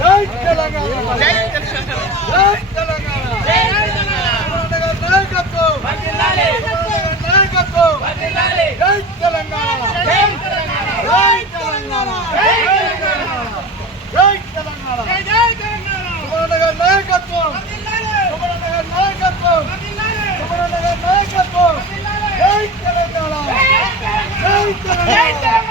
జై తెలంగాణ జై తెలంగాణ నాయకత్వం నాయకత్వం జై తెలంగాణ జై తెలంగాణ జై తెలంగాణ సుమనగర్ నాయకత్వం సుమనగర్ నాయకత్వం సుమనగర్ నాయకత్వం జై తెలంగాణ జై తెలంగాణ